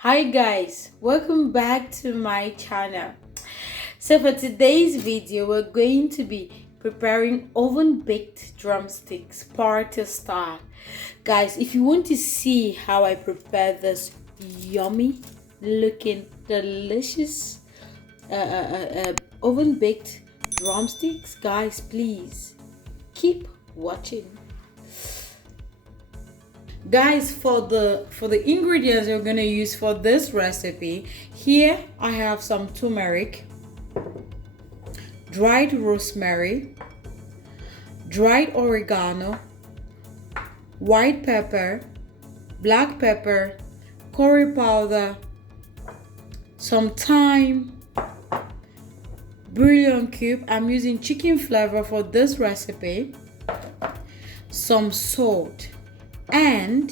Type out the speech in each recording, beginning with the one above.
Hi guys, welcome back to my channel. So for today's video, we're going to be preparing oven baked drumsticks party style. Guys, if you want to see how I prepare this yummy looking delicious oven baked drumsticks, guys, please keep watching. Guys, for the ingredients you're gonna use for this recipe, here I have some turmeric, dried rosemary, dried oregano, white pepper, black pepper, curry powder, some thyme, bouillon cube. I'm using chicken flavor for this recipe, some salt, and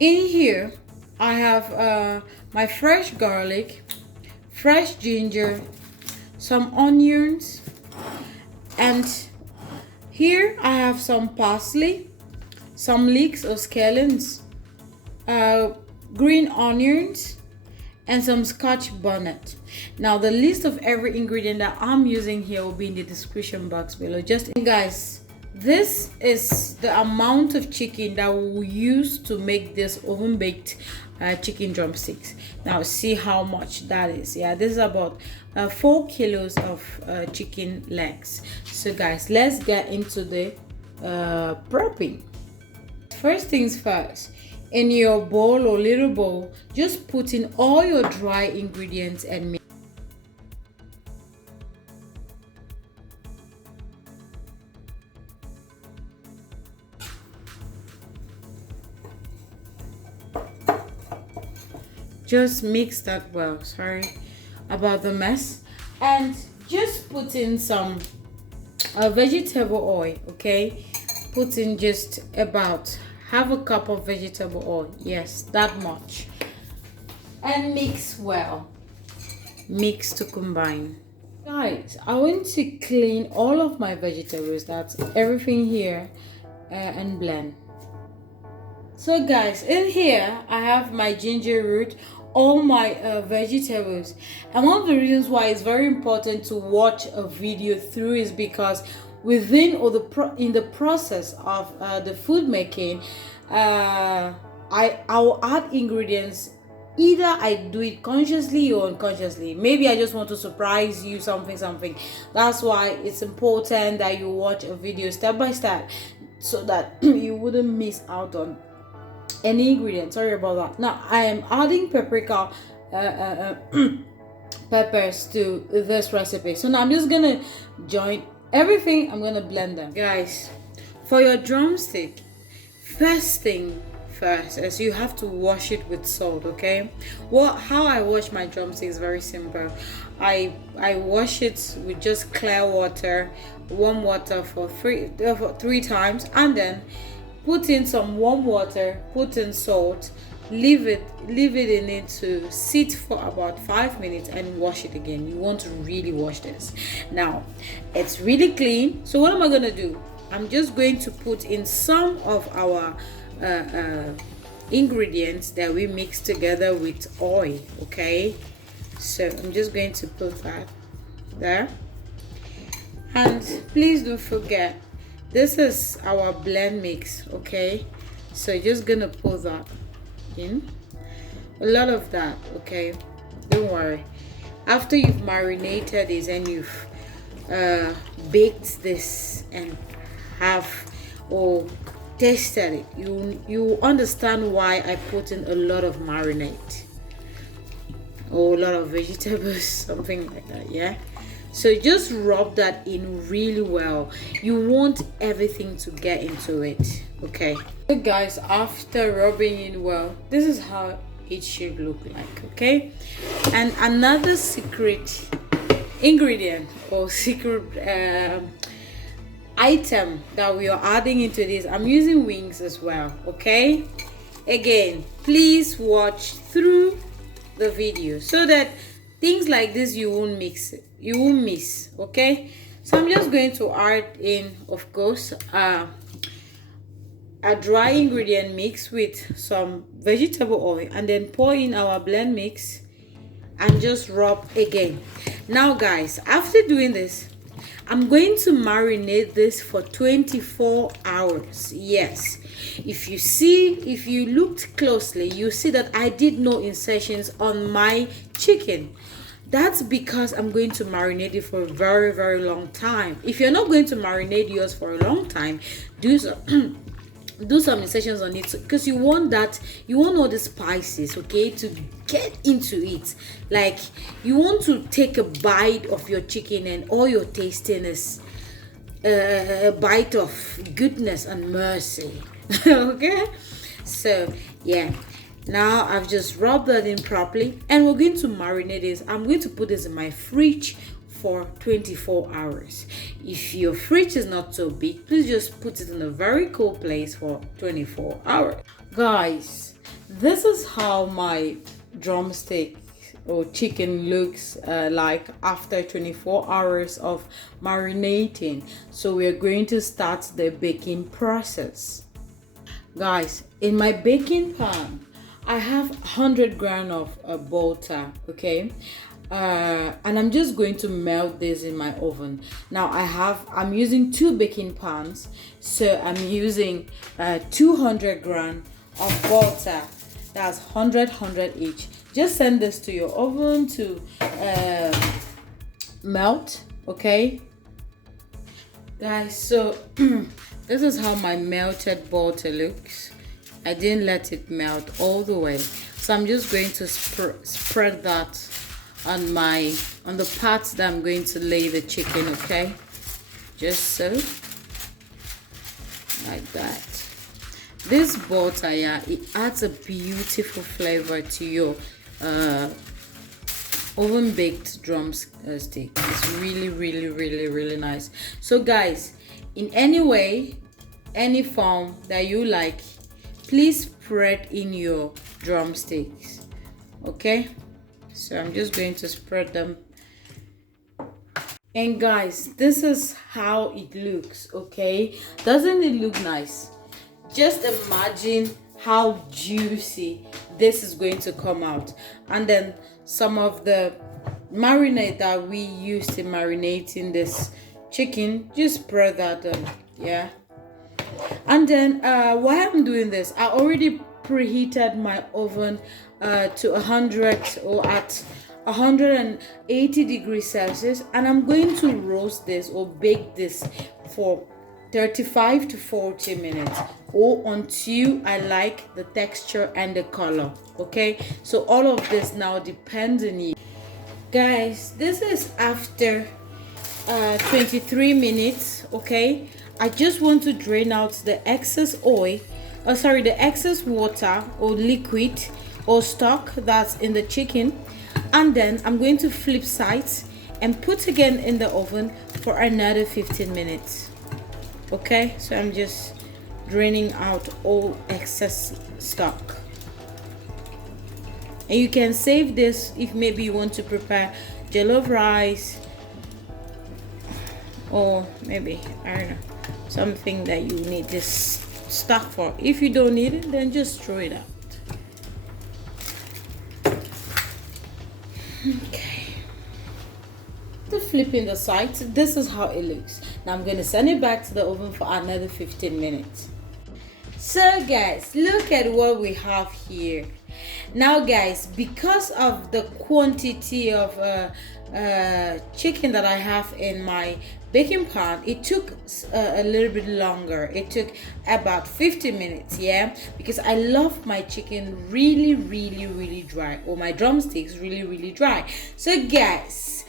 in here I have my fresh garlic, fresh ginger, some onions, and here I have some parsley, some leeks or scallions, green onions, and some Scotch bonnet. Now the list of every ingredient that I'm using here will be in the description box below. Just guys, this is the amount of chicken that we'll use to make this oven baked chicken drumsticks. Now see how much that is. Yeah, this is about 4 kilos of chicken legs. So guys, let's get into the prepping. First things first, in your bowl or little bowl, just put in all your dry ingredients and mix. Just mix that well. Sorry about the mess. And just put in some vegetable oil. Okay, put in just about half a cup of vegetable oil. Yes, that much. And mix well. Mix to combine. Guys, I want to clean all of my vegetables. That's everything here, and blend. So guys, in here I have my ginger root, all my vegetables, and one of the reasons why it's very important to watch a video through is because within or in the process of the food making, I'll add ingredients. Either I do it consciously or unconsciously. Maybe I just want to surprise you something. That's why it's important that you watch a video step by step so that you wouldn't miss out on any ingredient. Sorry about that. Now I am adding paprika peppers to this recipe. So now I'm just gonna join everything. I'm gonna blend them. Guys, for your drumstick, first thing first is you have to wash it with salt. Okay, well, how I wash my drumstick is very simple. I wash it with just clear water, warm water for three times, and then put in some warm water, put in salt, leave it in it to sit for about 5 minutes, and wash it again. You want to really wash this. Now it's really clean. So what am I gonna do? I'm just going to put in some of our ingredients that we mix together with oil. Okay, so I'm just going to put that there, and please don't forget, this is our blend mix. Okay, so just gonna put that in, a lot of that. Okay, don't worry. After you've marinated this and you've baked this and have or tasted it, you understand why I put in a lot of marinade or a lot of vegetables, something like that. Yeah, so just rub that in really well. You want everything to get into it. Okay, so guys, after rubbing in well, this is how it should look like. Okay, and another secret ingredient or secret item that we are adding into this, I'm using wings as well. Okay, again, please watch through the video so that things like this you won't miss. Okay, so I'm just going to add in, of course, a dry ingredient mix with some vegetable oil, and then pour in our blend mix and just rub again. Now guys, after doing this, I'm going to marinate this for 24 hours. Yes, if you looked closely, you see that I did no insertions on my chicken. That's because I'm going to marinate it for a very, very long time. If you're not going to marinate yours for a long time, do so. Do some incisions on it, because you want all the spices, okay, to get into it. Like, you want to take a bite of your chicken and all your tastiness, a bite of goodness and mercy. Okay, so yeah, now I've just rubbed that in properly, and we're going to marinate this. I'm going to put this in my fridge for 24 hours. If your fridge is not so big, please just put it in a very cool place for 24 hours. Guys, this is how my drumstick or chicken looks like after 24 hours of marinating. So we're going to start the baking process. Guys, in my baking pan, I have 100 grams of butter, okay, and I'm just going to melt this in my oven. Now I'm using 2 baking pans, so I'm using 200 grams of butter. That's 100 each. Just send this to your oven to melt, okay guys. So this is how my melted butter looks. I didn't let it melt all the way, so I'm just going to spread that on the parts that I'm going to lay the chicken, okay, just so, like that. This butter, yeah, it adds a beautiful flavor to your oven baked drumstick. It's really, really, really, really nice. So guys, in any way, any form that you like, please spread in your drumsticks, okay. So I'm just going to spread them. And guys, this is how it looks, okay. Doesn't it look nice? Just imagine how juicy this is going to come out. And then some of the marinade that we used in marinating this chicken, just spread that on, yeah. And then while I'm doing this, I already preheated my oven to 100 or at 180 degrees Celsius, and I'm going to roast this or bake this for 35 to 40 minutes, or until I like the texture and the color, okay. So all of this now depends on you guys. This is after 23 minutes, okay. I just want to drain out the excess oil, the excess water or liquid or stock that's in the chicken, and then I'm going to flip sides and put again in the oven for another 15 minutes, okay. So I'm just draining out all excess stock, and you can save this if maybe you want to prepare jollof rice, or maybe, I don't know, something that you need this stock for. If you don't need it, then just throw it out. Okay, to flipping the sides, this is how it looks. Now I'm going to send it back to the oven for another 15 minutes. So guys, look at what we have here. Now guys, because of the quantity of chicken that I have in my baking pan, it took a little bit longer. It took about 50 minutes, yeah, because I love my chicken really, really, really dry, or my drumsticks really, really dry. So guys,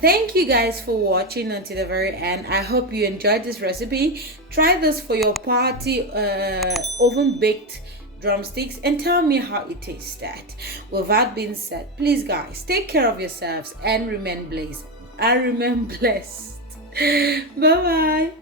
thank you guys for watching until the very end. I hope you enjoyed this recipe. Try this for your party oven baked drumsticks and tell me how it tasted. With that being said, please guys, take care of yourselves and remain blessed. Bye bye.